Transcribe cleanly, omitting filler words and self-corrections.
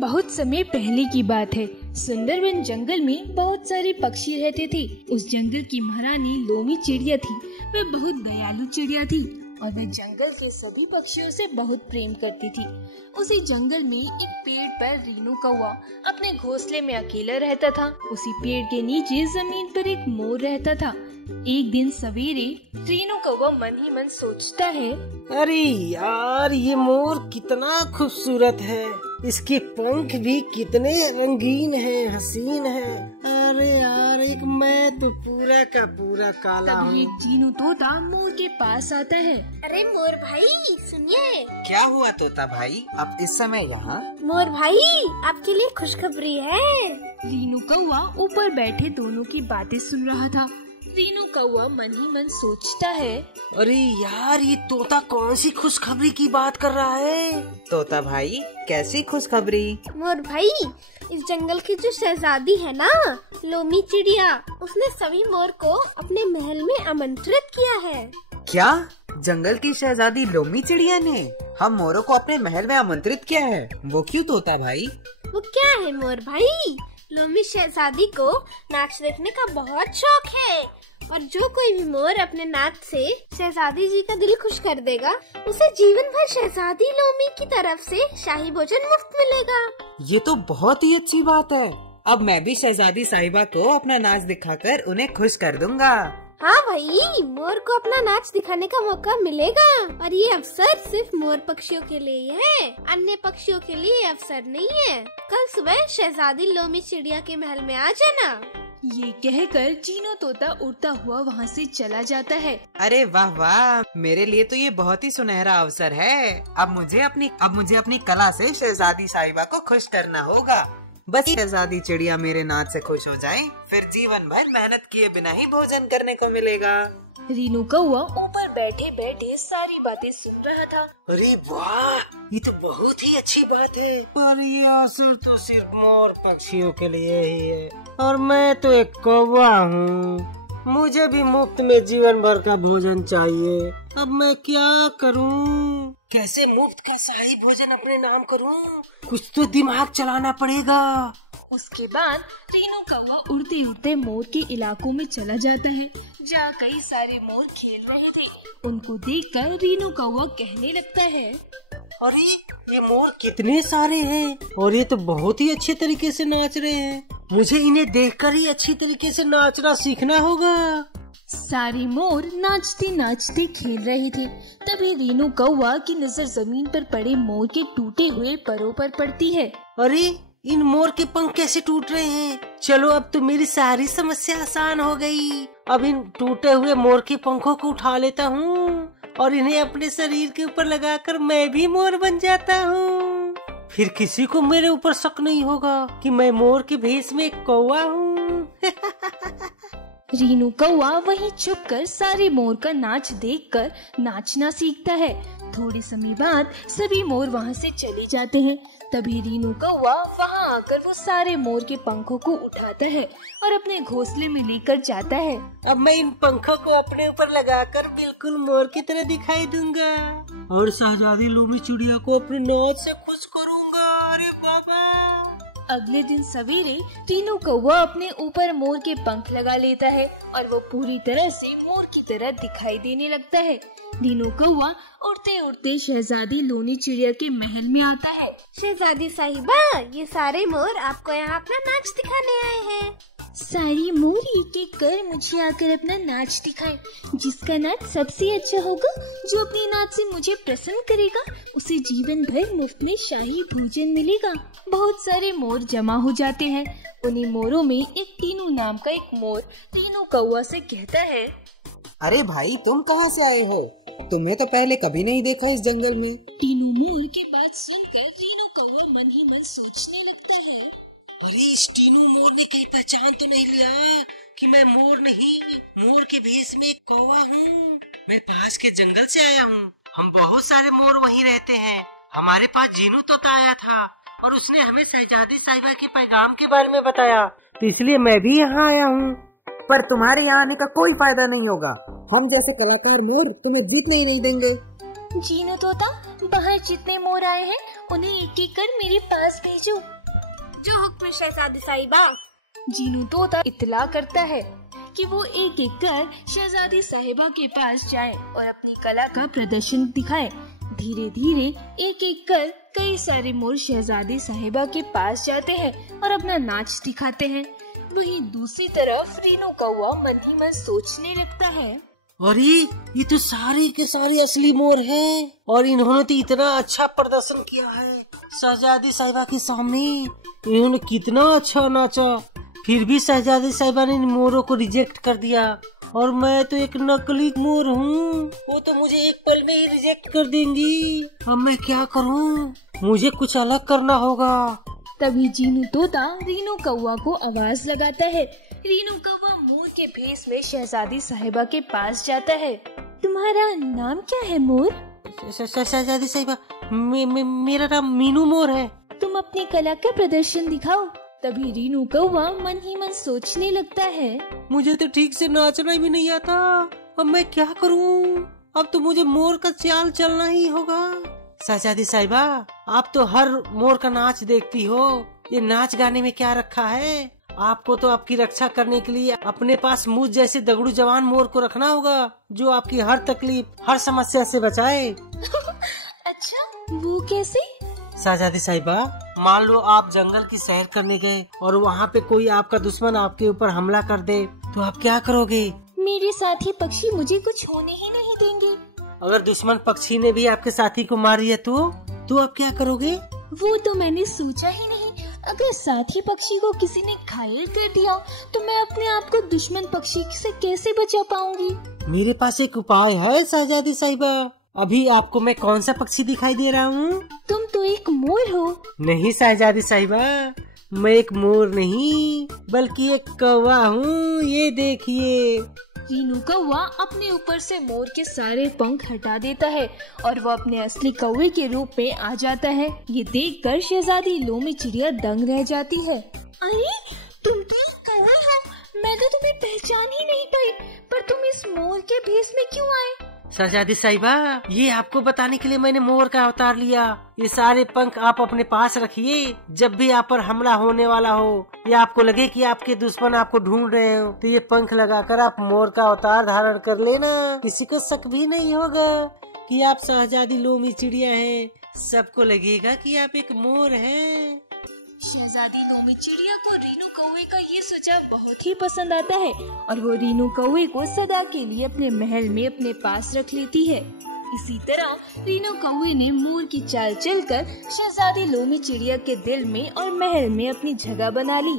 बहुत समय पहले की बात है। सुंदरवन जंगल में बहुत सारे पक्षी रहते थे। उस जंगल की महारानी लोमी चिड़िया थी। वह बहुत दयालु चिड़िया थी और वह जंगल के सभी पक्षियों से बहुत प्रेम करती थी। उसी जंगल में एक पेड़ पर रीनू कौवा अपने घोंसले में अकेला रहता था। उसी पेड़ के नीचे जमीन पर एक मोर रहता था। एक दिन सवेरे रीनू कौवा मन ही मन सोचता है, अरे यार, ये मोर कितना खूबसूरत है। इसके पंख भी कितने रंगीन हैं, हसीन हैं। अरे यार, एक मैं तो पूरा का पूरा काला हूँ। तभी जीनू तोता मोर के पास आता है। अरे मोर भाई सुनिए। क्या हुआ तोता भाई, आप इस समय यहाँ? मोर भाई, आपके लिए खुशखबरी है। रीनू कौवा ऊपर बैठे दोनों की बातें सुन रहा था। रीनू कौवा मन ही मन सोचता है, अरे यार, ये तोता कौन सी खुशखबरी की बात कर रहा है? तोता भाई, कैसी खुशखबरी? मोर भाई, इस जंगल की जो शहजादी है ना, लोमी चिड़िया, उसने सभी मोर को अपने महल में आमंत्रित किया है। क्या? जंगल की शहजादी लोमी चिड़िया ने हम मोरों को अपने महल में आमंत्रित किया है? वो क्यों तोता भाई? वो क्या है मोर भाई, लोमी शहजादी को नाच देखने का बहुत शौक है और जो कोई भी मोर अपने नाच से शहजादी जी का दिल खुश कर देगा, उसे जीवन भर शहजादी लोमी की तरफ से शाही भोजन मुफ्त मिलेगा। ये तो बहुत ही अच्छी बात है। अब मैं भी शहजादी साहिबा को अपना नाच दिखाकर उन्हें खुश कर दूंगा। हाँ भाई, मोर को अपना नाच दिखाने का मौका मिलेगा और ये अवसर सिर्फ मोर पक्षियों के लिए है, अन्य पक्षियों के लिए अवसर नहीं है। कल सुबह शहजादी लोमी चिड़िया के महल में आ जाना। ये कहकर जीनू तोता उड़ता हुआ वहाँ से चला जाता है। अरे वाह वाह, मेरे लिए तो ये बहुत ही सुनहरा अवसर है। अब मुझे अपनी कला से शहजादी साहिबा को खुश करना होगा। बस शहजादी चिड़िया मेरे नाच से खुश हो जाए, फिर जीवन भर मेहनत किए बिना ही भोजन करने को मिलेगा। रीनू कौवा ऊपर बैठे बैठे सारी बातें सुन रहा था। अरे वाह, ये तो बहुत ही अच्छी बात है। पर ये अवसर तो सिर्फ मोर पक्षियों के लिए ही है और मैं तो एक कौवा हूँ। मुझे भी मुफ्त में जीवन भर का भोजन चाहिए। अब मैं क्या करूँ? कैसे मुफ्त का शाही भोजन अपने नाम करूँ? कुछ तो दिमाग चलाना पड़ेगा। उसके बाद रीनू कौवा उड़ते उड़ते मोर के इलाकों में चला जाता है, जहाँ कई सारे मोर खेल रहे थे। उनको देखकर रीनू कौवा कहने लगता है, अरे ये मोर कितने सारे हैं और ये तो बहुत ही अच्छे तरीके से नाच रहे हैं। मुझे इन्हें देखकर ही अच्छी तरीके से नाचना सीखना होगा। सारे मोर नाचते नाचते खेल रहे थे। तभी रीनू कौवा की नजर जमीन पर पड़े मोर के टूटे हुए परों पर पड़ती है। अरे इन मोर के पंख कैसे टूट रहे हैं? चलो, अब तो मेरी सारी समस्या आसान हो गई। अब इन टूटे हुए मोर के पंखों को उठा लेता हूँ और इन्हें अपने शरीर के ऊपर लगाकर मैं भी मोर बन जाता हूँ। फिर किसी को मेरे ऊपर शक नहीं होगा कि मैं मोर के भेष में एक कौवा हूँ। रीनू कौवा वहीं छुपकर सारे मोर का नाच देखकर नाचना सीखता है। थोड़े समय बाद सभी मोर वहाँ से चले जाते हैं। तभी रीनू कौवा वहाँ आकर वो सारे मोर के पंखों को उठाता है और अपने घोंसले में लेकर जाता है। अब मैं इन पंखों को अपने ऊपर लगाकर बिल्कुल मोर की तरह दिखाई दूंगा और शहजादी लोमी चिड़िया को अपने नाच से खुश करूंगा। अरे बाबा! अगले दिन सवेरे रीनू कौवा अपने ऊपर मोर के पंख लगा लेता है और वो पूरी तरह से मोर की तरह दिखाई देने लगता है। रीनू कौवा उड़ते उड़ते शहजादी लोमी चिड़िया के महल में आता है। शहजादी साहिबा, ये सारे मोर आपको यहाँ अपना नाच दिखाने आए हैं। सारी मोर एक एक कर मुझे आकर अपना नाच दिखाए। जिसका नाच सबसे अच्छा होगा, जो अपने नाच से मुझे प्रसन्न करेगा, उसे जीवन भर मुफ्त में शाही भोजन मिलेगा। बहुत सारे मोर जमा हो जाते हैं। उन्हीं मोरों में एक टीनू नाम का एक मोर रीनू कौवा से कहता है, अरे भाई, तुम कहाँ से आए हो? तुम्हें तो पहले कभी नहीं देखा इस जंगल में। टीनू मोर की बात सुनकर रीनू कौवा मन ही मन सोचने लगता है, अरे इस टीनू मोर ने कहीं पहचान तो नहीं लिया कि मैं मोर नहीं, मोर के भेष में एक कौवा हूँ। मैं पास के जंगल से आया हूँ। हम बहुत सारे मोर वहीं रहते हैं। हमारे पास जीनू तोता आया था और उसने हमें शहजादी साहिबा के पैगाम के बारे में बताया, तो इसलिए मैं भी यहाँ आया हूँ। पर तुम्हारे यहाँ आने का कोई फायदा नहीं होगा। हम जैसे कलाकार मोर तुम्हें जीतने ही नहीं देंगे। जीनू तोता, बाहर जितने मोर आए हैं उन्हें एक एक कर मेरे पास भेजो। जो हुक्म शहजादी साहिबा। जीनू तोता इत्तला करता है कि वो एक एक कर शहजादी साहिबा के पास जाए और अपनी कला का प्रदर्शन दिखाए। धीरे धीरे एक एक कर कई सारे मोर शहजादी साहिबा के पास जाते हैं और अपना नाच दिखाते हैं। वहीं दूसरी तरफ रीनू कौवा मन ही मन सोचने लगता है, अरे ये तो सारे के सारे असली मोर हैं और इन्होंने तो इतना अच्छा प्रदर्शन किया है शहजादी साहिबा के सामने। इन्होंने कितना अच्छा नाचा, फिर भी शहजादी साहिबा ने इन मोरों को रिजेक्ट कर दिया और मैं तो एक नकली मोर हूँ। वो तो मुझे एक पल में ही रिजेक्ट कर देंगी। अब मैं क्या करूँ? मुझे कुछ अलग करना होगा। तभी जीनू तोता रीनू कौवा को आवाज लगाता है। रीनू कौवा मोर के भेष में शहजादी साहिबा के पास जाता है। तुम्हारा नाम क्या है मोर? शहजादी साहिबा, मेरा नाम मीनू मोर है। तुम अपनी कला का प्रदर्शन दिखाओ। तभी रीनू कौवा मन ही मन सोचने लगता है, मुझे तो ठीक से नाचना भी नहीं आता। अब मैं क्या करूं? अब तो मुझे मोर का चाल चलना ही होगा। शहजादी साहिबा, आप तो हर मोर का नाच देखती हो। ये नाच गाने में क्या रखा है? आपको तो आपकी रक्षा करने के लिए अपने पास मुझ जैसे दगड़ू जवान मोर को रखना होगा, जो आपकी हर तकलीफ, हर समस्या से बचाए। अच्छा, वो कैसे? शहजादी साहिबा, मान लो आप जंगल की सैर करने गए और वहाँ पे कोई आपका दुश्मन आपके ऊपर हमला कर दे, तो आप क्या करोगे? मेरे साथी पक्षी मुझे कुछ होने ही नहीं देंगे। अगर दुश्मन पक्षी ने भी आपके साथी को मार दिया तो आप क्या करोगे? वो तो मैंने सोचा ही नहीं। अगर साथी पक्षी को किसी ने घायल कर दिया तो मैं अपने आप को दुश्मन पक्षी से कैसे बचा पाऊंगी? मेरे पास एक उपाय है शहजादी साहिबा। अभी आपको मैं कौन सा पक्षी दिखाई दे रहा हूँ? तुम तो एक मोर हो। नहीं शहजादी साहिबा, मैं एक मोर नहीं बल्कि एक कौवा हूँ। ये देखिए। रीनू कौवा अपने ऊपर से मोर के सारे पंख हटा देता है और वो अपने असली कौवे के रूप में आ जाता है। ये देखकर शहजादी लोमी चिड़िया दंग रह जाती है। अरे तुम तो एक कौवा हो, मैं तो तुम्हें पहचान ही नहीं पाई, पर तुम इस मोर के भेष में क्यों आए? शहजादी साहिबा, ये आपको बताने के लिए मैंने मोर का अवतार लिया। ये सारे पंख आप अपने पास रखिए। जब भी आप पर हमला होने वाला हो या आपको लगे कि आपके दुश्मन आपको ढूंढ रहे हो, तो ये पंख लगाकर आप मोर का अवतार धारण कर लेना। किसी को शक भी नहीं होगा कि आप शहजादी लोमी चिड़िया हैं। सबको लगेगा कि आप एक मोर हैं। शहजादी लोमी चिड़िया को रीनू कौवे का ये सुझाव बहुत ही पसंद आता है और वो रीनू कौवे को सदा के लिए अपने महल में अपने पास रख लेती है। इसी तरह रीनू कौवे ने मोर की चाल चलकर शहजादी लोमी चिड़िया के दिल में और महल में अपनी जगह बना ली।